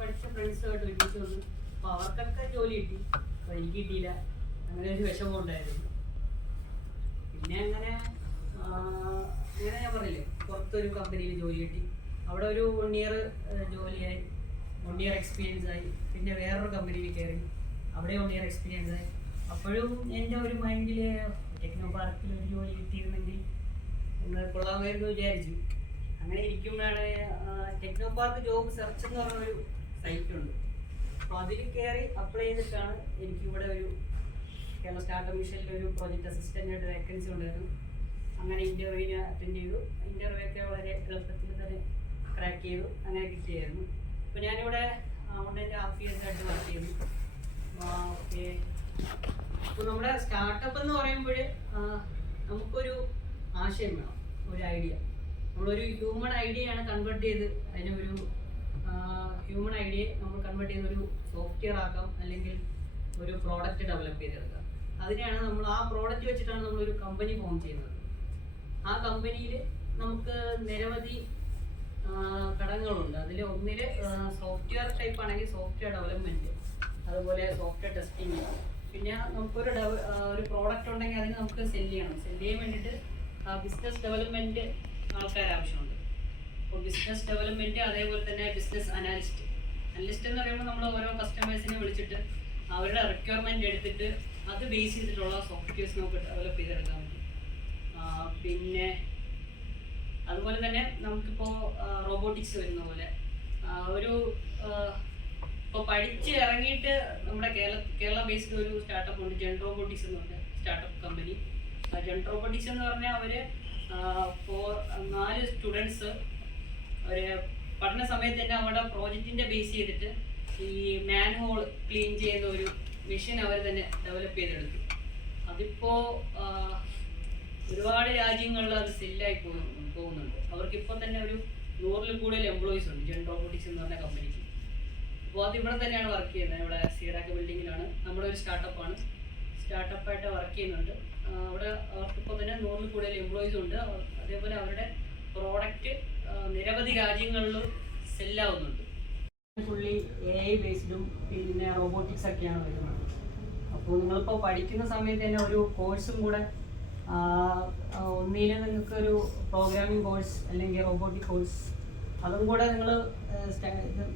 പഠിച്ച ഫ്രണ്ട്സുമായിട്ട് ഒരുമിച്ച് വന്നു. അപ്പോൾ അവർക്കൊക്കെ ജോലി കിട്ടി, അപ്പോൾ എനിക്ക് കിട്ടിയില്ല. അങ്ങനെ ഒരു വിഷമം ഉണ്ടായിരുന്നു. പിന്നെ അങ്ങനെ ഞാൻ പറഞ്ഞില്ലേ, പുറത്തൊരു കമ്പനിയിൽ ജോലി കിട്ടി. അവിടെ ഒരു 1 ഇയർ ജോലിയായി, 1 ഇയർ എക്സ്പീരിയൻസ് ആയി. പിന്നെ വേറൊരു കമ്പനിയിൽ കയറി, അവിടെ 1 ഇയർ എക്സ്പീരിയൻസ് ആയി. അപ്പോഴും എൻ്റെ ഒരു മൈൻഡിൽ ടെക്നോ പാർക്കിൽ ഒരു ജോലി കിട്ടിയിരുന്നെങ്കിൽ ഒന്ന് കൊള്ളാമായിരുന്നു വിചാരിച്ചു. അങ്ങനെ ഇരിക്കുമ്പോഴാണ് ടെക്നോ പാർക്ക് ജോബ് സെർച്ച് എന്ന് പറഞ്ഞൊരു സൈറ്റുണ്ട്. അപ്പോൾ അതിൽ കയറി അപ്ലൈ ചെയ്തിട്ടാണ് എനിക്കിവിടെ ഒരു കേരള സ്റ്റാർട്ടപ്പ് മിഷനിൽ ഒരു പ്രോജക്റ്റ് അസിസ്റ്റൻ്റായിട്ട് വേക്കൻസി ഉണ്ടായിരുന്നു. അങ്ങനെ ഇൻ്റർവ്യൂവിന് അറ്റൻഡ് ചെയ്തു. ഇൻ്റർവ്യൂ ഒക്കെ വളരെ എളുപ്പത്തിൽ തന്നെ ക്രാക്ക് ചെയ്തു. അങ്ങനെ കിട്ടിയായിരുന്നു. അപ്പോൾ ഞാനിവിടെ 1.5 ഇയേഴ്സായിട്ട് വർക്ക് ചെയ്തു. ഓക്കെ, അപ്പോൾ നമ്മുടെ സ്റ്റാർട്ടപ്പ് എന്ന് പറയുമ്പോൾ നമുക്കൊരു ആശയം വേണം, ഒരു ഐഡിയ. നമ്മളൊരു ഹ്യൂമൺ ഐഡിയയാണ് കൺവേർട്ട് ചെയ്ത് അതിനൊരു ഹ്യൂമൺ ഐഡിയ നമ്മൾ കൺവേർട്ട് ചെയ്ത് ഒരു സോഫ്റ്റ്വെയർ ആക്കാം, അല്ലെങ്കിൽ ഒരു പ്രോഡക്റ്റ് ഡെവലപ്പ് ചെയ്തെടുക്കാം. അതിനെയാണ് നമ്മൾ ആ പ്രോഡക്റ്റ് വെച്ചിട്ടാണ് നമ്മളൊരു കമ്പനി ഫോം ചെയ്യുന്നത്. ആ കമ്പനിയിൽ നമുക്ക് നിരവധി ഘടകങ്ങളുണ്ട്. അതിൽ ഒന്നിൽ സോഫ്റ്റ്വെയർ ടൈപ്പ് ആണെങ്കിൽ സോഫ്റ്റ്വെയർ ഡെവലപ്മെൻറ്റ്, അതുപോലെ സോഫ്റ്റ്വെയർ ടെസ്റ്റിങ്. പിന്നെ നമുക്കൊരു ഒരു പ്രോഡക്റ്റ് ഉണ്ടെങ്കിൽ അതിന് നമുക്ക് സെല്ല് ചെയ്യണം. സെല്ല് ചെയ്യാൻ വേണ്ടിയിട്ട് ബിസിനസ് ഡെവലപ്മെൻറ്റ് ആൾക്കാർ ആവശ്യമുണ്ട്. അപ്പോൾ ബിസിനസ് ഡെവലപ്മെൻറ്റ്, അതേപോലെ തന്നെ ബിസിനസ് അനാലിസ്റ്റ്. അനലിസ്റ്റ് എന്ന് പറയുമ്പോൾ നമ്മൾ ഓരോ കസ്റ്റമേഴ്സിനെ വിളിച്ചിട്ട് അവരുടെ റിക്വയർമെൻറ്റ് എടുത്തിട്ട് അത് ബേസ് ചെയ്തിട്ടുള്ള സോഫ്റ്റ്വെയർസ് നമുക്ക് ഡെവലപ്പ് ചെയ്തെടുക്കാൻ പറ്റും. പിന്നെ അതുപോലെ തന്നെ നമുക്കിപ്പോൾ റോബോട്ടിക്സ് വരുന്ന പോലെ ഒരു ഇപ്പോൾ പഠിച്ച് ഇറങ്ങിയിട്ട് നമ്മുടെ കേരള ബേസ്ഡ് ഒരു സ്റ്റാർട്ടപ്പ് ഉണ്ട്, ജെൻ റോബോട്ടിക്സ് എന്ന് പറഞ്ഞ സ്റ്റാർട്ടപ്പ് കമ്പനി. ജെൻ റോബോട്ടിക്സ് എന്ന് പറഞ്ഞാൽ അവർ 4 സ്റ്റുഡൻസ് ഒരു പഠന സമയത്ത് തന്നെ അവരുടെ പ്രോജക്റ്റിൻ്റെ ബേസ് ചെയ്തിട്ട് ഈ മാൻ ഹോൾ ക്ലീൻ ചെയ്യുന്ന ഒരു മെഷീൻ അവർ തന്നെ ഡെവലപ്പ് ചെയ്തെടുത്തു. അതിപ്പോൾ ഒരുപാട് രാജ്യങ്ങളിൽ അത് സെല്ലായി പോകുന്നുണ്ട്. അവർക്കിപ്പോൾ തന്നെ ഒരു 100-ൽ കൂടുതൽ എംപ്ലോയീസ് ഉണ്ട് ജെൻ റോബോട്ടിക്സ് എന്ന് പറഞ്ഞ കമ്പനിക്ക്. അപ്പോൾ അത് ഇവിടെ തന്നെയാണ് വർക്ക് ചെയ്യുന്നത്. ഇവിടെ സീറാക്ക് ബിൽഡിങ്ങിലാണ്. നമ്മുടെ ഒരു സ്റ്റാർട്ടപ്പാണ്, സ്റ്റാർട്ടപ്പായിട്ട് വർക്ക് ചെയ്യുന്നുണ്ട്. അവിടെ അവർക്കിപ്പോൾ തന്നെ 100-ൽ കൂടുതൽ എംപ്ലോയീസ് ഉണ്ട്. അതേപോലെ അവരുടെ പ്രോഡക്റ്റ് നിരവധി രാജ്യങ്ങളിൽ സെല്ലാവുന്നുണ്ട്. ഫുള്ളി AI ബേസ്ഡും പിന്നെ റോബോട്ടിക്സ് ഒക്കെയാണ് വരുന്നത്. അപ്പോൾ നിങ്ങളിപ്പോൾ പഠിക്കുന്ന സമയത്ത് തന്നെ ഒരു കോഴ്സും കൂടെ ഒന്നിൽ നിങ്ങൾക്കൊരു പ്രോഗ്രാമിംഗ് കോഴ്സ് അല്ലെങ്കിൽ റോബോട്ടിക് കോഴ്സ് അതും കൂടെ നിങ്ങൾ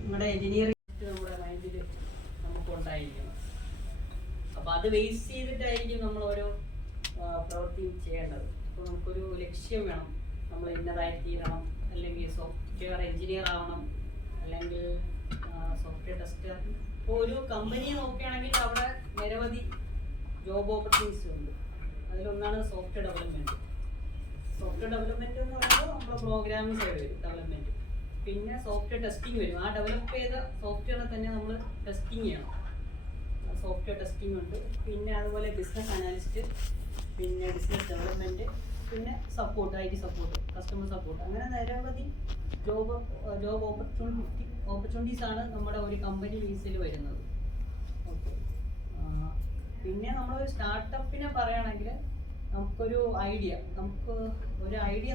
നിങ്ങളുടെ എഞ്ചിനീയറിംഗ് നമ്മുടെ മൈൻഡിൽ നമുക്ക് ഉണ്ടായിരിക്കണം. അപ്പോൾ അത് ബേസ് ചെയ്തിട്ടായിരിക്കും നമ്മൾ ഓരോ പ്രവൃത്തിയും ചെയ്യേണ്ടത്. അപ്പോൾ നമുക്കൊരു ലക്ഷ്യം വേണം, നമ്മൾ ഇന്നതായി തീരണം, അല്ലെങ്കിൽ സോഫ്റ്റ്വെയർ എഞ്ചിനീയർ ആവണം, അല്ലെങ്കിൽ സോഫ്റ്റ്വെയർ ടെസ്റ്റർ. ഇപ്പോൾ ഒരു കമ്പനി നോക്കുകയാണെങ്കിൽ അവിടെ നിരവധി ജോബ് ഓപ്പർച്യൂണിറ്റീസ് ഉണ്ട്. അതിലൊന്നാണ് സോഫ്റ്റ്വെയർ ഡെവലപ്മെൻറ്റ്. സോഫ്റ്റ്വെയർ ഡെവലപ്മെൻറ്റ് എന്ന് പറയുമ്പോൾ നമ്മുടെ പ്രോഗ്രാമിംഗ് സൈഡ് വരും ഡെവലപ്മെൻറ്റ്. പിന്നെ സോഫ്റ്റ്വെയർ ടെസ്റ്റിംഗ് വരും. ആ ഡെവലപ്പ് ചെയ്ത സോഫ്റ്റ്വെയറിനെ തന്നെ നമ്മൾ ടെസ്റ്റിംഗ് ചെയ്യണം. സോഫ്റ്റ്വെയർ ടെസ്റ്റിംഗ് ഉണ്ട്. പിന്നെ അതുപോലെ ബിസിനസ് അനാലിസ്റ്റ്, പിന്നെ ബിസിനസ് ഡെവലപ്മെൻറ്റ്, പിന്നെ support, IT support, customer support. അങ്ങനെ നിരവധി ജോബ് ഓപ്പർച്യൂണിറ്റീസ് ആണ് നമ്മുടെ ഒരു കമ്പനി ബേസിൽ വരുന്നത്. ഓക്കെ, പിന്നെ നമ്മളൊരു സ്റ്റാർട്ടപ്പിനെ പറയുകയാണെങ്കിൽ നമുക്കൊരു ഐഡിയ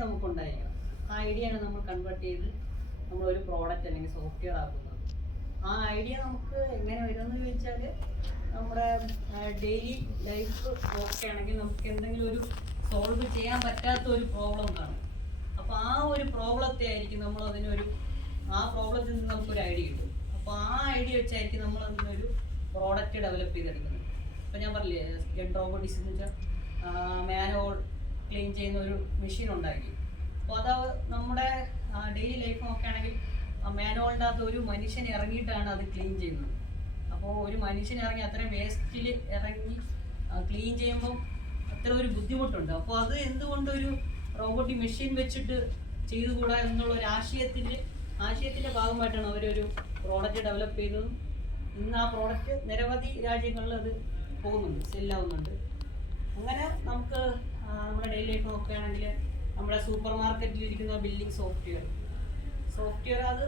നമുക്കുണ്ടായിരിക്കണം. ആ ഐഡിയയാണ് നമ്മൾ കൺവേർട്ട് ചെയ്ത് നമ്മളൊരു പ്രോഡക്റ്റ് അല്ലെങ്കിൽ സോഫ്റ്റ്വെയർ ആക്കുന്നത്. ആ ഐഡിയ നമുക്ക് എങ്ങനെ വരുമെന്ന് ചോദിച്ചാൽ നമ്മുടെ ഡെയിലി ലൈഫ് നോക്കുകയാണെങ്കിൽ നമുക്ക് എന്തെങ്കിലും ഒരു സോൾവ് ചെയ്യാൻ പറ്റാത്ത ഒരു പ്രോബ്ലം കാണും. അപ്പോൾ ആ ഒരു പ്രോബ്ലത്തെ ആയിരിക്കും നമ്മൾ ആ പ്രോബ്ലത്തിൽ നിന്ന് നമുക്കൊരു ഐഡിയ കിട്ടും. അപ്പോൾ ആ ഐഡിയ വെച്ചായിരിക്കും നമ്മൾ അതിനൊരു പ്രോഡക്റ്റ് ഡെവലപ്പ് ചെയ്തെടുക്കുന്നത്. ഇപ്പോൾ ഞാൻ പറഞ്ഞില്ലേ, ജെൻ റോബോട്ടിക്സ് എന്ന് വെച്ചാൽ മാൻ ഹോൾ ക്ലീൻ ചെയ്യുന്ന ഒരു മെഷീൻ ഉണ്ടാക്കി. അപ്പോൾ അത് നമ്മുടെ ഡെയിലി ലൈഫ് നോക്കുകയാണെങ്കിൽ മാൻ ഹോളിൻ്റെ അകത്ത് ഒരു മനുഷ്യൻ ഇറങ്ങിയിട്ടാണ് അത് ക്ലീൻ ചെയ്യുന്നത്. അപ്പോൾ ഒരു മനുഷ്യൻ ഇറങ്ങി അത്രയും വേസ്റ്റിൽ ഇറങ്ങി ക്ലീൻ ചെയ്യുമ്പോൾ അത്ര ഒരു ബുദ്ധിമുട്ടുണ്ട്. അപ്പോൾ അത് എന്തുകൊണ്ടൊരു റോബോട്ടിക് മെഷീൻ വെച്ചിട്ട് ചെയ്തുകൂടാ എന്നുള്ള ഒരു ആശയത്തിൻ്റെ ഭാഗമായിട്ടാണ് അവരൊരു പ്രോഡക്റ്റ് ഡെവലപ്പ് ചെയ്തതും. ഇന്ന് ആ പ്രോഡക്റ്റ് നിരവധി രാജ്യങ്ങളിൽ അത് പോകുന്നുണ്ട്, സെല്ലാവുന്നുണ്ട്. അങ്ങനെ നമുക്ക് നമ്മുടെ ഡെയിലി ലൈഫ് നോക്കുകയാണെങ്കിൽ നമ്മുടെ സൂപ്പർ മാർക്കറ്റിലിരിക്കുന്ന ബില്ലിംഗ് സോഫ്റ്റ്വെയർ അത്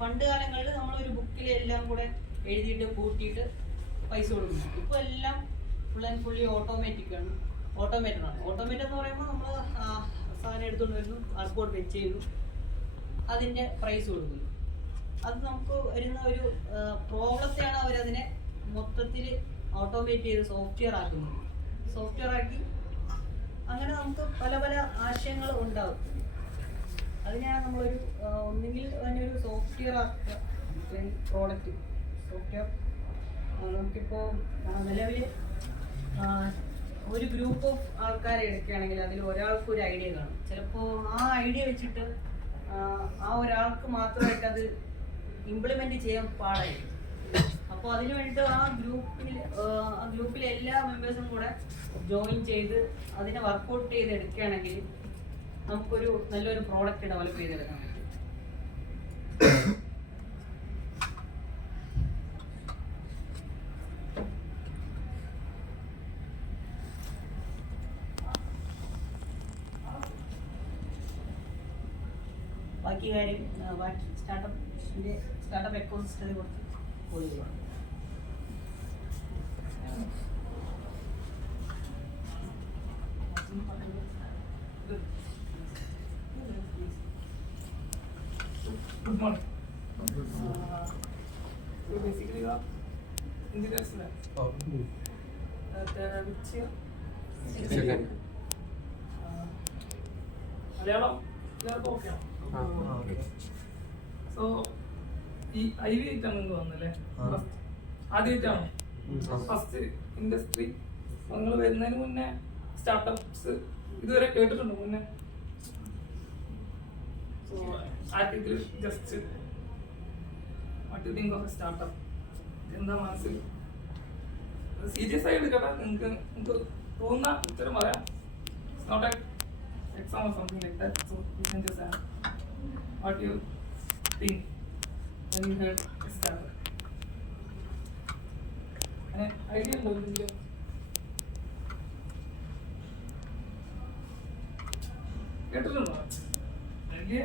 പണ്ട് കാലങ്ങളിൽ നമ്മളൊരു ബുക്കിൽ എല്ലാം കൂടെ എഴുതിയിട്ട് കൂട്ടിയിട്ട് പൈസ കൊടുക്കുന്നു. ഇപ്പോൾ എല്ലാം ഫുള്ളി ഓട്ടോമേറ്റഡ് ആണ്. ഓട്ടോമേറ്റഡ് എന്ന് പറയുമ്പോൾ നമ്മൾ സാധനം എടുത്തുകൊണ്ട് വരുന്നു, പാസ്പോർട്ട് വെച്ച് ചെയ്യുന്നു, അതിൻ്റെ പ്രൈസ് കൊടുക്കുന്നു. അത് നമുക്ക് വരുന്ന ഒരു പ്രോബ്ലത്തെയാണ് അവരതിനെ മൊത്തത്തിൽ ഓട്ടോമേറ്റ് ചെയ്ത് സോഫ്റ്റ്വെയർ ആക്കുന്നത്. സോഫ്റ്റ്വെയർ ആക്കി അങ്ങനെ നമുക്ക് പല പല ആശയങ്ങൾ ഉണ്ടാകും. അതിനെയാണ് നമ്മളൊരു ഒന്നുകിൽ അതിനൊരു സോഫ്റ്റ്വെയർ ആക്കുക, പ്രോഡക്റ്റ് സോഫ്റ്റ്വെയർ. നമുക്കിപ്പോൾ നിലവിൽ ഒരു ഗ്രൂപ്പ് ഓഫ് ആൾക്കാരെ എടുക്കുകയാണെങ്കിൽ അതിൽ ഒരാൾക്ക് ഒരു ഐഡിയ കാണും. ചിലപ്പോൾ ആ ഐഡിയ വെച്ചിട്ട് ആ ഒരാൾക്ക് മാത്രമായിട്ട് അത് ഇംപ്ലിമെൻറ്റ് ചെയ്യാൻ പാടായിരിക്കും. അപ്പോൾ അതിന് വേണ്ടിയിട്ട് ആ ഗ്രൂപ്പിലെ എല്ലാ മെമ്പേഴ്സും കൂടെ ജോയിൻ ചെയ്ത് അതിനെ വർക്കൗട്ട് ചെയ്ത് എടുക്കുകയാണെങ്കിൽ നമുക്കൊരു നല്ലൊരു പ്രോഡക്റ്റ് ഡെവലപ്പ് ചെയ്തെടുക്കാൻ പറ്റും. ബാക്കി കാര്യം ബാക്കി സ്റ്റാർട്ടപ്പ് എക്കോസിസ്റ്റത്തെ കുറിച്ച് കൂടുതലാണ്. Good morning. So basically, you are engineers lab. Which year? Second. Malayalam, എല്ലാവർക്കും ഓക്കെയാണോ? സോ ഈ IV ആയിട്ടാണ് നിങ്ങൾ വന്നല്ലേ? ആദ്യമായിട്ടാണോ ഫസ്റ്റ് ഇൻഡസ്ട്രി? നിങ്ങൾ വരുന്നതിന് മുന്നേ സ്റ്റാർട്ടപ്സ് ഇതുവരെ കേട്ടിട്ടുണ്ടോ മുന്നേ? So ആർക്കെങ്കിലും just what you think of a startup? എന്താ മനസ്സിൽ? സീരിയസ് ആയി എടുക്കട്ടെ, നിങ്ങൾക്ക് തോന്നുന്ന ഉത്തരം പറയാം. It's not a exam or something like that, so you can just ask what you think when you heard a startup. An idea ഉണ്ടോ ഇതിന്റെ? കേട്ടിട്ടുണ്ടോ? അല്ലെങ്കിൽ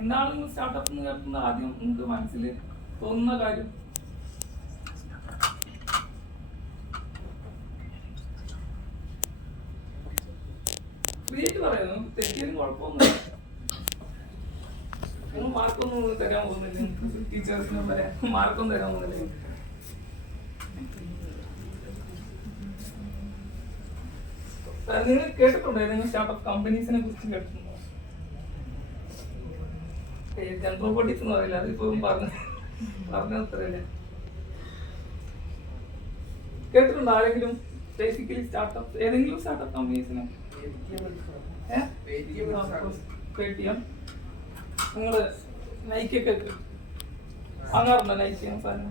എന്താണ് സ്റ്റാർട്ടപ്പ് എന്ന് കേൾക്കുന്ന ആദ്യം നിങ്ങൾക്ക് മനസ്സിൽ തോന്നുന്ന കാര്യം? ക്രിയേറ്റ് പറയാം, തെറ്റിയാലും കുഴപ്പമൊന്നുമില്ല. നിങ്ങൾ മാർക്കൊന്നും തരാൻ പോകുന്നില്ല, ടീച്ചേഴ്സിനും പറയാം മാർക്കൊന്നും തരാൻ പോകുന്നില്ല. നിങ്ങൾ കേട്ടിട്ടുണ്ടോ? നിങ്ങൾ സ്റ്റാർട്ടപ്പ് കമ്പനീസിനെ കുറിച്ച് കേട്ടിട്ടുണ്ടോ? ജനറോബോട്ടിക്സ് എന്ന് പറയില്ല, അതിപ്പോ പറഞ്ഞ ഉത്തരല്ലേ. കേട്ടിട്ടുണ്ടോ ആരെങ്കിലും ബേസിക്കലി സ്റ്റാർട്ടപ്പ്, ഏതെങ്കിലും സ്റ്റാർട്ടപ്പ് കമ്പനീസിനെ? പേടിഎം. നിങ്ങള് നൈക്കൊക്കെ വാങ്ങാറുണ്ടോ? നൈക്ക് സാധനം?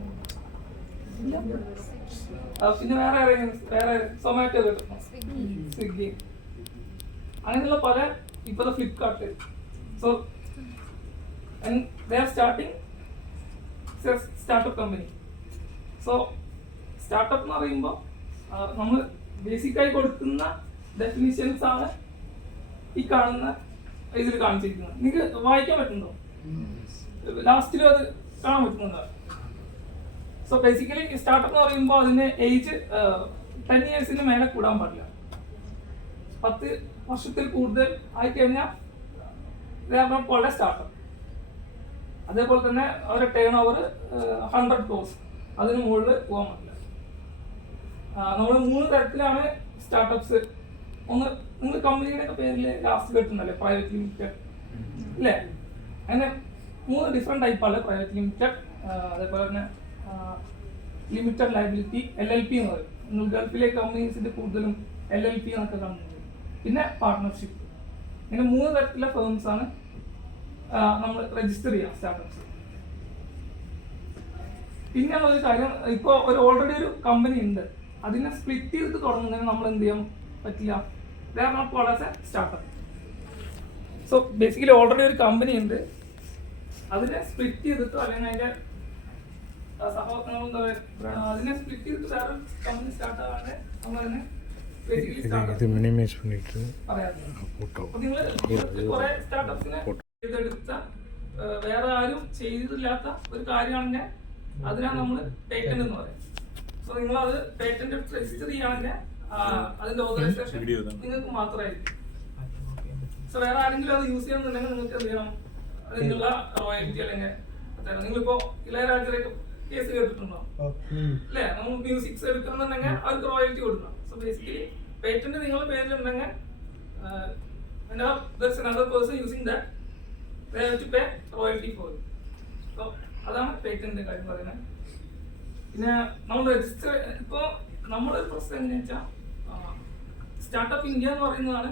പിന്നെ വേറെ സൊമാറ്റോ കേട്ടോ, സ്വിഗ്ഗി, അങ്ങനെയുള്ള പല, ഇപ്പോഴത്തെ Flipkart. So they are starting startup company. So startup എന്ന് പറയുമ്പോൾ നമ്മൾ ബേസിക്കായി കൊടുക്കുന്ന ഡെഫിനിഷൻസ് ആണ് ഈ കാണുന്ന ഇതിൽ കാണിച്ചിരിക്കുന്നത്. നിങ്ങൾക്ക് വായിക്കാൻ പറ്റുന്നുണ്ടോ? ലാസ്റ്റിലും അത് കാണാൻ പറ്റുന്നുണ്ടോ? സോ ബേസിക്കലി സ്റ്റാർട്ടപ്പ് എന്ന് പറയുമ്പോൾ അതിന് ഏജ് 10 yearsന് മേലെ കൂടാൻ പാടില്ല. 10 വർഷത്തിൽ കൂടുതൽ ആയിക്കഴിഞ്ഞാൽ വളരെ സ്റ്റാർട്ടപ്പ്. അതേപോലെ തന്നെ അവരുടെ ടേൺ ഓവർ 100 crores, അതിന് മുകളിൽ പോകാൻ പറ്റില്ല. നമ്മൾ 3 തരത്തിലാണ് സ്റ്റാർട്ടപ്സ്. ഒന്ന്, നിങ്ങൾ കമ്പനിയുടെ ഒക്കെ പേരിൽ ലാസ്റ്റ് കേട്ടുന്നല്ലേ, പ്രൈവറ്റ് ലിമിറ്റഡ് അല്ലേ? അങ്ങനെ 3 ഡിഫറെന്റ് ടൈപ്പാണ്. പ്രൈവറ്റ് ലിമിറ്റഡ്, അതേപോലെ തന്നെ ലിമിറ്റഡ് ലയബിലിറ്റി, LLP എന്ന് പറയും. നിങ്ങൾ ഗൾഫിലെ കമ്പനീസിന്റെ കൂടുതലും LLP എന്നൊക്കെ കാണുന്നത്. പിന്നെ പാർട്ട്ണർഷിപ്പ്. ഇങ്ങനെ 3 തരത്തിലുള്ള ഫേംസ് ആണ് നമ്മൾ രജിസ്റ്റർ ചെയ്യാം സ്റ്റാർട്ടപ്സ്. പിന്നെയുള്ള ഒരു കാര്യം, ഇപ്പോൾ ഓൾറെഡി ഒരു കമ്പനി ഉണ്ട്, അതിനെ സ്പ്ലിറ്റ് ചെയ്തിട്ട് തുടങ്ങുന്നതിന് നമ്മൾ എന്ത് ചെയ്യാൻ പറ്റില്ല? They are not called as a startup. So basically already ഒരു കമ്പനി ഉണ്ട്, അതിനെ സ്പ്ലിറ്റ് ചെയ്തിട്ടോ അല്ലെങ്കിൽ അതിന്റെ സഹോദരങ്ങൾ എന്താ പറയുക, അതിനെ സ്പ്ലിറ്റ് ചെയ്തിട്ട് വേറെ കമ്പനി സ്റ്റാർട്ട് ആവാതെ നമ്മളതിനെ കുറെ സ്റ്റാർട്ടപ്സിനെ ചെയ്തെടുത്ത വേറെ ആരും ചെയ്തില്ലാത്ത ഒരു കാര്യമാണെങ്കിൽ അതിനാണ് നമ്മൾ പേറ്റന്റ് എന്ന് പറയുന്നത്. സോ നിങ്ങൾ അത് പേറ്റന്റ് രജിസ്റ്റർ ചെയ്യുകയാണെങ്കിൽ അതിന്റെ ഓതറൈസേഷൻ നിങ്ങൾക്ക് മാത്രമായിരിക്കും. സോ വേറെ ആരെങ്കിലും അത് യൂസ് ചെയ്യുന്നുണ്ടെങ്കിൽ നിങ്ങൾക്ക് എന്ത് ചെയ്യണം? അതിനുള്ള റോയൽറ്റി അല്ലെങ്കിൽ നിങ്ങളിപ്പോ ഇളയരാജയുടെ കേസ് കേട്ടിട്ടുണ്ടോ ഉം. അല്ലെ? നമ്മൾ മ്യൂസിക്സ് എടുക്കുന്നുണ്ടെങ്കിൽ അവർക്ക് റോയൽറ്റി കൊടുക്കണം. സോ ബേസിക്കലി പേറ്റന്റ് നിങ്ങളുടെ പേരിലുണ്ടെങ്കിൽ another person using that, they have to pay royalty for it. So അതാണ് പേറ്റന്റിന്റെ കാര്യം പറയുന്നത്. പിന്നെ നമ്മൾ രജിസ്റ്റർ ഇപ്പോൾ നമ്മുടെ പ്രശ്നം എങ്ങനെയാ വെച്ചാൽ സ്റ്റാർട്ടപ്പ് ഇന്ത്യ എന്ന് പറയുന്നതാണ്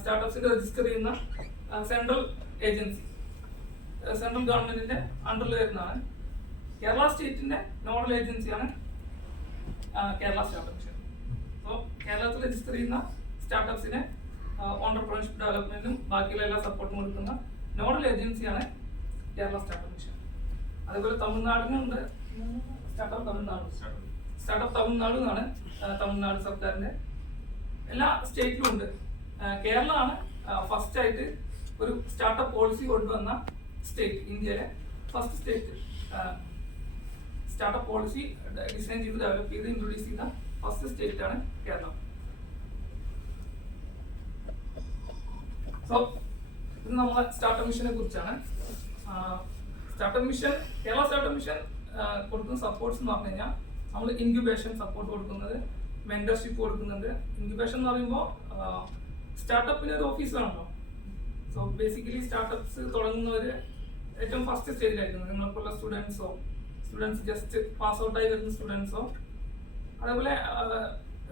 സ്റ്റാർട്ടപ്സിന്റെ രജിസ്റ്റർ ചെയ്യുന്ന സെൻട്രൽ ഏജൻസി, സെൻട്രൽ ഗവൺമെന്റിന്റെ അണ്ടറിൽ വരുന്നതാണ്. കേരള സ്റ്റേറ്റിന്റെ നോഡൽ ഏജൻസിയാണ് കേരള സ്റ്റാർട്ടപ്പ് മിഷൻ. സോ കേരളത്തിൽ രജിസ്റ്റർ ചെയ്യുന്ന സ്റ്റാർട്ടപ്സിനെ ഓണ്ടർപ്രണർഷിപ്പ് ഡെവലപ്മെന്റും ബാക്കിയുള്ള എല്ലാ സപ്പോർട്ടും കൊടുക്കുന്ന നോഡൽ ഏജൻസിയാണ് കേരള സ്റ്റാർട്ടപ്പ് മിഷൻ. അതേപോലെ തമിഴ്നാടിനുണ്ട് സ്റ്റാർട്ടപ്പ് തമിഴ്നാട് എന്നാണ് തമിഴ്നാട് സർക്കാരിന്റെ. എല്ലാ സ്റ്റേറ്റിലും ഉണ്ട്. കേരളമാണ് ഫസ്റ്റ് ആയിട്ട് ഒരു സ്റ്റാർട്ടപ്പ് പോളിസി കൊണ്ടുവന്ന സ്റ്റേറ്റ്, ഇന്ത്യയിലെ first state. Startup policy design ചെയ്ത് ഡെവലപ്പ് ചെയ്ത് ഇൻട്രൊഡ്യൂസ് ചെയ്ത ഫസ്റ്റ് സ്റ്റേറ്റ് ആണ് കേരളം. സോ ഇത് നമ്മളെ സ്റ്റാർട്ടപ്പ് മിഷനെ കുറിച്ചാണ്. Startup mission, Kerala startup mission കൊടുക്കുന്ന സപ്പോർട്ട്സ് എന്ന് പറഞ്ഞു കഴിഞ്ഞാൽ നമ്മൾ ഇൻക്യുബേഷൻ സപ്പോർട്ട് കൊടുക്കുന്നത്, മെന്റർഷിപ്പ് കൊടുക്കുന്നുണ്ട്. ഇൻക്യുബേഷൻ എന്ന് പറയുമ്പോൾ സ്റ്റാർട്ടപ്പിന് ഒരു ഓഫീസാണല്ലോ. സോ ബേസിക്കലി സ്റ്റാർട്ടപ്സ് തുടങ്ങുന്നവർ ഏറ്റവും ഫസ്റ്റ് സ്റ്റേജിലായിരിക്കും. നിങ്ങൾക്കുള്ള സ്റ്റുഡൻസ് ജസ്റ്റ് പാസ് ഔട്ട് ആയി വരുന്ന സ്റ്റുഡൻസോ, അതേപോലെ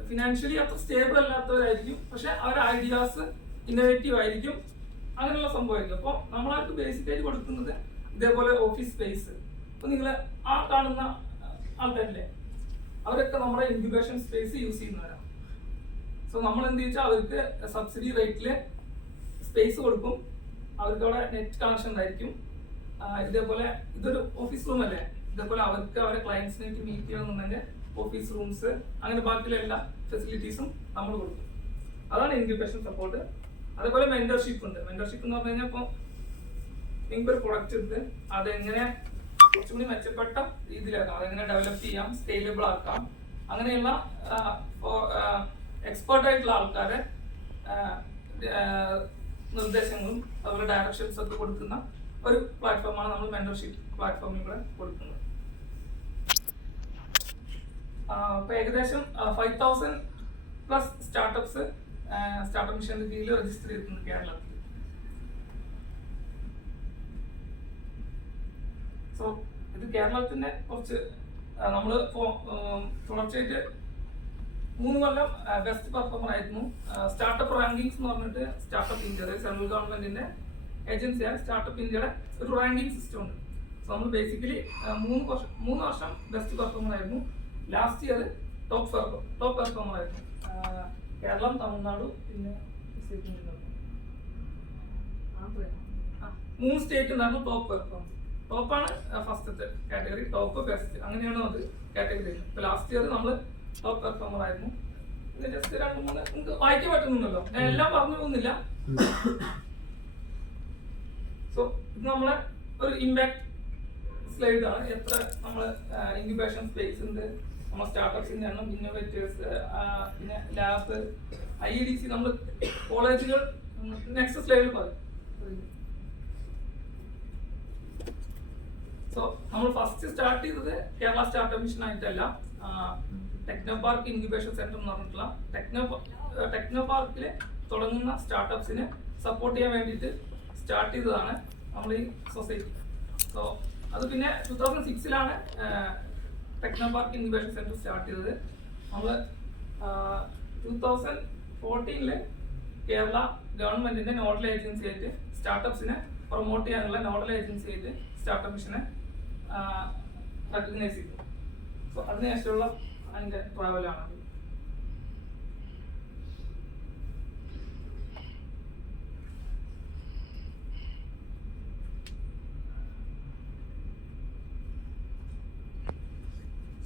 ഫിനാൻഷ്യലി അത്ര സ്റ്റേബിൾ അല്ലാത്തവരായിരിക്കും, പക്ഷെ അവരുടെ ഐഡിയാസ് ഇന്നോവേറ്റീവ് ആയിരിക്കും, അങ്ങനെയുള്ള സംഭവമായിരിക്കും. അപ്പോൾ നമ്മളായിട്ട് ബേസിക്കായിട്ട് കൊടുക്കുന്നത് ഇതേപോലെ ഓഫീസ് സ്പേസ്. അപ്പോൾ നിങ്ങൾ ആ കാണുന്ന ആൾക്കാരില്ലേ, അവരൊക്കെ നമ്മുടെ ഇൻക്യുബേഷൻ സ്പേസ് യൂസ് ചെയ്യുന്നവരാണ്. സോ നമ്മൾ എന്ത് വെച്ചാൽ അവർക്ക് സബ്സിഡി റേറ്റിൽ സ്പേസ് കൊടുക്കും. അവർക്ക് അവിടെ നെറ്റ് കണക്ഷൻ ഉണ്ടായിരിക്കും. ഇതേപോലെ ഇതൊരു ഓഫീസ് റൂം അല്ലേ, ഇതേപോലെ അവർക്ക് അവരെ ക്ലയൻസിനായിട്ട് മീറ്റ് ചെയ്യണമെന്നുണ്ടെങ്കിൽ ഓഫീസ് റൂംസ്, അങ്ങനെ ബാക്കിയുള്ള എല്ലാ ഫെസിലിറ്റീസും നമ്മൾ കൊടുക്കും. അതാണ് ഇൻക്യുബേഷൻ സപ്പോർട്ട്. അതേപോലെ മെന്റർഷിപ്പ് ഉണ്ട്. മെന്റർഷിപ്പ് എന്ന് പറഞ്ഞു കഴിഞ്ഞാൽ ഇപ്പോൾ നിങ്ങൾക്കൊരു പ്രൊഡക്റ്റ് എടുത്ത് അതെങ്ങനെ കുറച്ചുകൂടി മെച്ചപ്പെട്ട രീതിയിലാക്കാം, അതെങ്ങനെ ഡെവലപ്പ് ചെയ്യാം, സ്കെയിലബിൾ ആക്കാം, അങ്ങനെയുള്ള എക്സ്പേർട്ട് ആയിട്ടുള്ള ആൾക്കാരെ നിർദ്ദേശങ്ങളും അതുപോലെ ഡയറക്ഷൻസ് ഒക്കെ കൊടുക്കുന്ന ഒരു പ്ലാറ്റ്ഫോമാണ് നമ്മൾ മെന്റർഷിപ്പ് പ്ലാറ്റ്ഫോമിലൂടെ കൊടുക്കുന്നത്. ഇപ്പൊ ഏകദേശം 5000+ സ്റ്റാർട്ടപ്സ് സ്റ്റാർട്ടപ്പ് മിഷന്റെ കീഴിൽ രജിസ്റ്റർ ചെയ്തിട്ടുണ്ട് കേരളത്തിൽ. സോ ഇത് കേരളത്തിന്റെ കുറച്ച് നമ്മൾ തുടർച്ചയായിട്ട് 3 കൊല്ലം ബെസ്റ്റ് പെർഫോമർ ആയിരുന്നു. സ്റ്റാർട്ടപ്പ് റാങ്കിങ്സ് എന്ന് പറഞ്ഞിട്ട് സ്റ്റാർട്ടപ്പ് ഇന്ത്യ, അതായത് സെൻട്രൽ ഗവൺമെന്റിന്റെ ഏജൻസിയായ സ്റ്റാർട്ടപ്പ് ഇന്ത്യയുടെ ഒരു റാങ്കിങ് സിസ്റ്റം ഉണ്ട്. സോ നമ്മൾ ബേസിക്കലി 3 വർഷം ബെസ്റ്റ് പെർഫോമർ ആയിരുന്നു. ലാസ്റ്റ് ഇയർ ടോപ്പ് പെർഫോമർ ആയിരുന്നു. കേരളം, തമിഴ്നാട്, പിന്നെ 3 സ്റ്റേറ്റ് ഉണ്ടായിരുന്നു ടോപ്പ് പെർഫോമൻസ്. ടോപ്പാണ് ഫസ്റ്റത്തെ കാറ്റഗറി, ടോപ്പ് ബെസ്റ്റ്, അങ്ങനെയാണ് അത് കാറ്റഗറി. ഇപ്പൊ ലാസ്റ്റ് ഇയർ നമ്മൾ ടോപ്പ് പെർഫോമർ ആയിരുന്നു. ഇത് ജസ്റ്റ് 2-3 നിങ്ങൾക്ക് വായിക്കാൻ പറ്റുന്നുണ്ടല്ലോ, ഞാൻ എല്ലാം പറഞ്ഞു പോകുന്നില്ല. സോ ഇത് നമ്മളെ ഒരു ഇമ്പാക്ട് സ്ലൈഡ് ആണ്. എത്ര നമ്മള് ഇൻക്യുബേഷൻ സ്പേസ് ഉണ്ട്, നമ്മൾ സ്റ്റാർട്ടപ്സിന്റെ എണ്ണം, ഇന്നോവേറ്റേഴ്സ്, പിന്നെ ലാബ്, IEDC, നമ്മൾ കോളേജുകൾ. നെക്സ്റ്റ് സ്ലൈഡിൽ പറയും. സോ നമ്മൾ ഫസ്റ്റ് സ്റ്റാർട്ട് ചെയ്തത് കേരള സ്റ്റാർട്ടപ്പ് മിഷൻ ആയിട്ടല്ല, ടെക്നോ പാർക്ക് ഇൻക്യുബേഷൻ സെന്റർ എന്ന് പറഞ്ഞിട്ടുള്ള ടെക്നോ പാർക്കിൽ തുടങ്ങുന്ന സ്റ്റാർട്ടപ്സിനെ സപ്പോർട്ട് ചെയ്യാൻ വേണ്ടിയിട്ട് സ്റ്റാർട്ട് ചെയ്തതാണ് നമ്മൾ ഈ സൊസൈറ്റി. സോ അത് പിന്നെ 2006 techno park incubation centre start ചെയ്തത്. നമ്മൾ 2014 കേരള ഗവൺമെന്റിന്റെ നോഡൽ ഏജൻസി ആയിട്ട് സ്റ്റാർട്ടപ്സിനെ പ്രൊമോട്ട് ചെയ്യാനുള്ള നോഡൽ ഏജൻസി ആയിട്ട് സ്റ്റാർട്ടപ്പ് മിഷനെ റെക്കഗ്നൈസ് ചെയ്തു. സോ അതിനുശേഷമുള്ള അതിന്റെ ട്രാവലാണ്.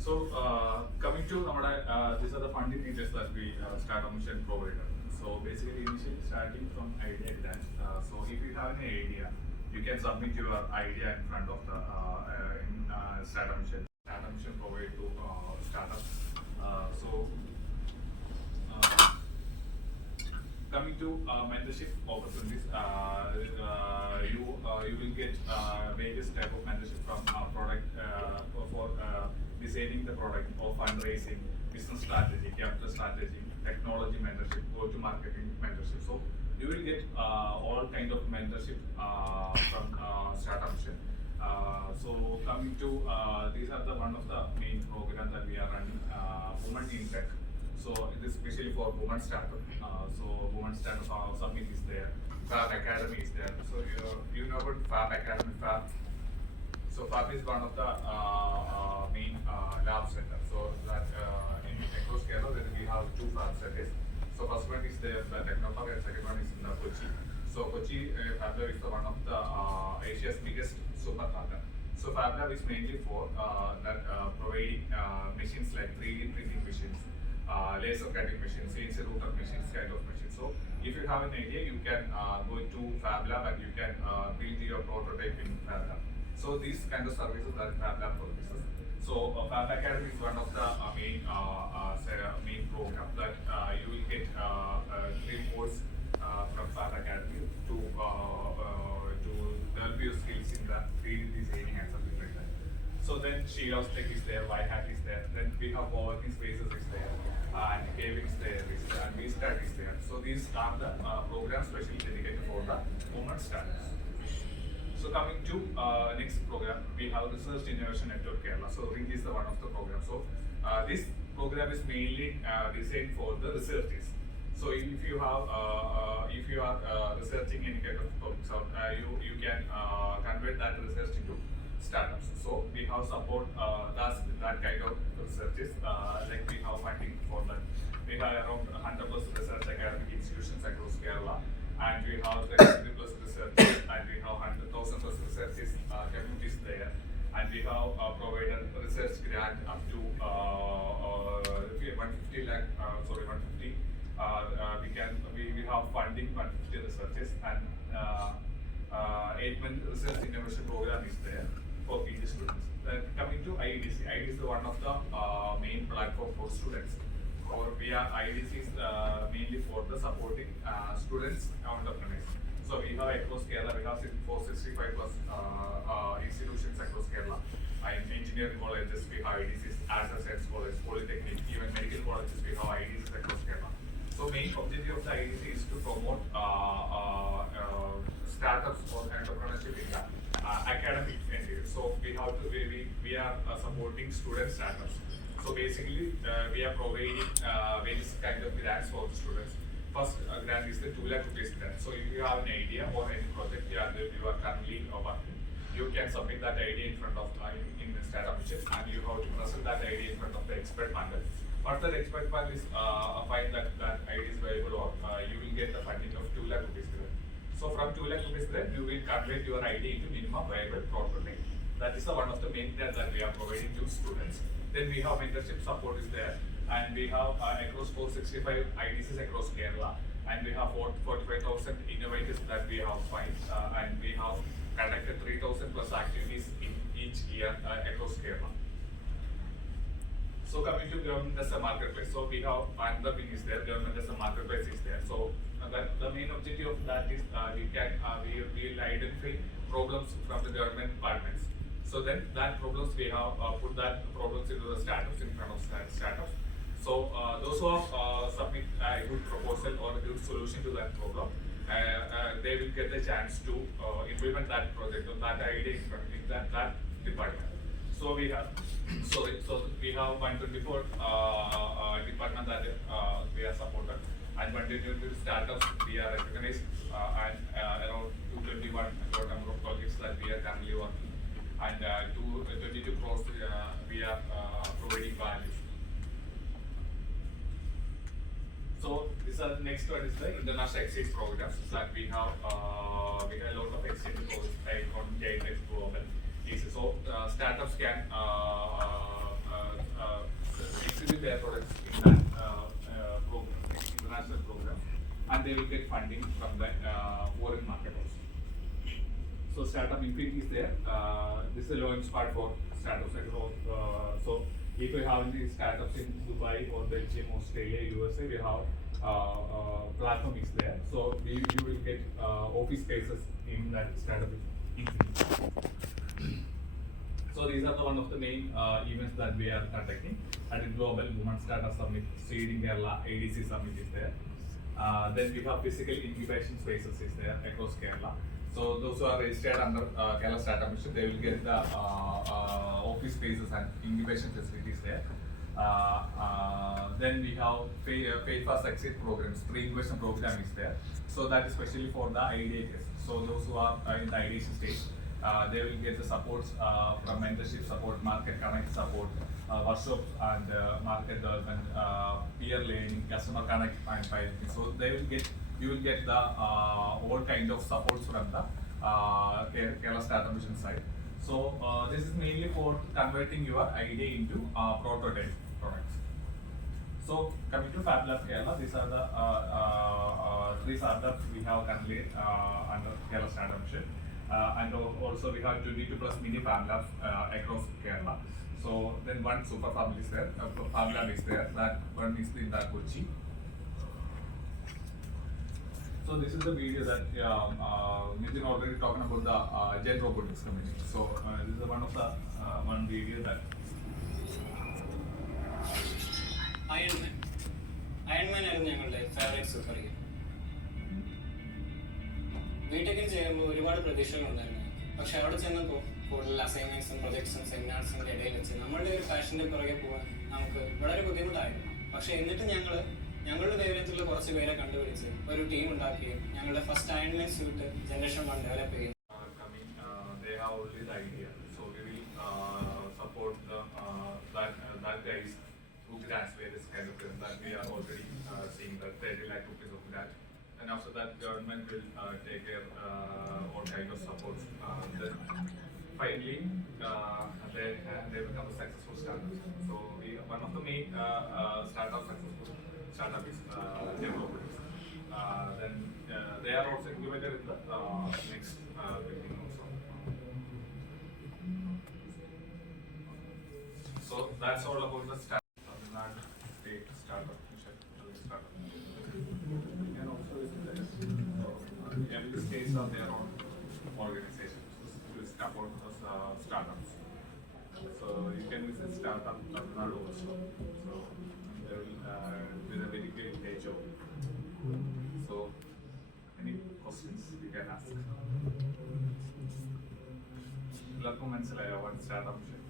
So coming to these are the funding details that we Startup Mission provided. So basically, initially starting from idea grant. So if you have any idea, you can submit your idea in front of the Startup Mission. Startup Mission provide to startups. So coming to mentorship opportunities, you will get various type of mentorship from our product for designing the product or fundraising, business strategy, capital strategy, technology mentorship, go-to-marketing mentorship. So you will get all kind of mentorship from Startup Mission. So coming to these are the one of the main programs that we are running, Women in Tech. So it is especially for women startup. So women startup summit is there, Fab Academy is there. So you know about Fab Academy, Fab. So Fab is one of the main lab centers. So that in across Kerala, then we have two Fab centers. So first one is the Technopark and second one is in Kochi. So Kochi Fab Lab is the one of the Asia's biggest supermarket. So Fab Lab is mainly for providing machines like 3D printing machines, laser cutting machines, CNC router machines, kind of machines. So if you have an idea, you can go to Fab Lab and you can build your prototype in Fab Lab. So these kind of services are Fab Lab services. So Fab Academy is one of the main program that you will get 3 courses from Fab Academy to develop your skills in the 3D designing and something like that. So then Sheila's Tech is there, Y-Hat is there, then we have co-working spaces is there, and Caving is there, and V-Start is there. So these are the programs specially dedicated for the women startups. So coming to next program, we have Research Innovation Network Kerala. So RING is the one of the programs. So this program is mainly designed for the researchers. So if you have if you are researching any kind of topics, you can convert that research into startups. So we have support that kind of researches. Like we have funding for that. We have around 100+ research academic institutions across Kerala, and we have 30+ researchers, and we have 100,000+ researchers communities there, and we have provided research grant up to 150 lakh. 150. We have funding 150 researchers, and 8-month research innovation program is there for PG students. Coming to IEDC, IEDC is one of the main platform for students. Or we are IEDC is mainly for the supporting students entrepreneurs. So we have across Kerala, we have 465+ institutions across Kerala. In engineering colleges, we have IEDCs, Arts and Science College, Polytechnic, even medical colleges, we have IEDCs across Kerala. So main objective of the IEDC is to promote startups or entrepreneurship in the academic area. So we are supporting student startups. So basically, we are providing various kind of grants for the students. First grant is the 2 lakh rupees grant. So if you have an idea or any project you are currently working, you can submit that idea in front of in the Startup Mission, and you have to present that idea in front of the expert panel. Once the expert panel is find that idea is viable, or you will get the funding of 2 lakh rupees grant. So from 2 lakh rupees grant, you will convert your idea into minimum viable prototype. That is one of the main grants that we are providing to students. Then we have mentorship support is there, and we have across 465 IDCs across Kerala, and we have 45,000 innovators that we have find, and we have conducted 3,000+ activities in each year across Kerala. So coming to government as a marketplace, so we have another thing is there, government as a marketplace is there. So the main objective of that is we will identify problems from the government departments. So then that problems we have put that problems into the startups in front of startups. So those who have submit a good proposal or a good solution to that problem, they will get the chance to implement that project or that idea in that department. So we have so we have 124 department that we are supported, and 122 startups we are recognized, and around 221 number of projects that we are currently working, and 22 crores we are providing values. So this is the next one is the international exchange programs that we have a lot of exchange programs like on JNX Global. So startups can exhibit their products in that program, international program, and they will get funding from the foreign market also. So Startup Infinity is there. This is a launch part for startups. So if you have any startups in Dubai or Belgium, Australia, USA, we have platform is there. So you will get office spaces in that startup. So these are one of the main events that we are conducting at the Global Women Startup Summit, Seeding Kerala, ADC Summit is there. Then we have physical incubation spaces is there across Kerala. So those who are registered under Kerala Startup Mission, they will get the office spaces and incubation facilities there. Then we have Pay Fast Exit programs, pre-incubation program is there. So that is especially for the ideators. So those who are in the ideation stage, they will get the support from mentorship support, market connect support, workshops and market development, peer learning, customer connect and piloting. So you will get the all kind of supports from the Kerala Startup Mission side. So this is mainly for converting your idea into prototype products. So coming to Fab Lab Kerala, these are the 3 startups we have currently under Kerala Startup Mission. And also we have 22 plus mini Fab Labs across Kerala. So then one super Fab is there, Fab Lab is there, that one is in that Kochi. So this is the video that Nitin already talking about the Jet Robotics community. So this is one of the one video that Iron Man ആയിരുന്നു ഞങ്ങളുടെ favourite super hero. ബിടെക്കിന് ചെയ്യുമ്പോൾ ഒരുപാട് പ്രതീക്ഷകളുണ്ടായിരുന്നു. പക്ഷെ അവിടെ ചെന്നപ്പോൾ കൂടുതൽ അസൈൻമെന്റ്സും പ്രൊജക്ട്സും സെമിനാർസിന്റെ ഇടയിൽ വെച്ച് നമ്മളുടെ ഒരു പാഷന്റെ പുറകെ പോകാൻ നമുക്ക് വളരെ ബുദ്ധിമുട്ടായിരുന്നു. പക്ഷെ എന്നിട്ട് ഞങ്ങളുടെ വേവലത്തിലുള്ള കുറച്ച് പേരെ കണ്ടുപിടിച്ച് ഒരു ടീം ഉണ്ടാക്കുകയും ഞങ്ങളുടെ first Iron Man suit generation 1 develop ചെയ്യുകയും they have only the idea. So we will support that guys who grants various kind of things that we are already seeing that 30 lakh rupees of grant. And after that, government will take care all kind of supports. Then finally, they become a successful startup. So one of the main successful startup is developers. Then they are also incubated in the next building also. So that's all about the state startup mission. And also every states have their own organizations to support startups. So you can visit startup Tamil Nadu also. So they will do a very great day job. So any questions you can ask. എല്ലാവർക്കും മനസ്സിലായോ one startup mission?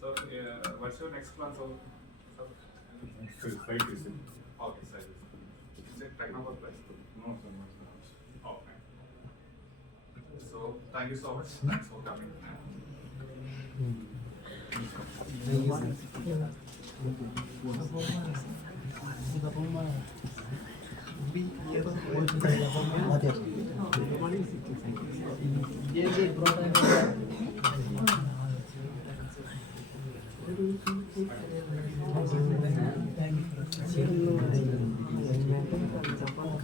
So what's your next plan? So Site visit. okay, sir. Is it Technopark place? No, sir. Okay. So thank you so much. Thanks for coming. Thank you.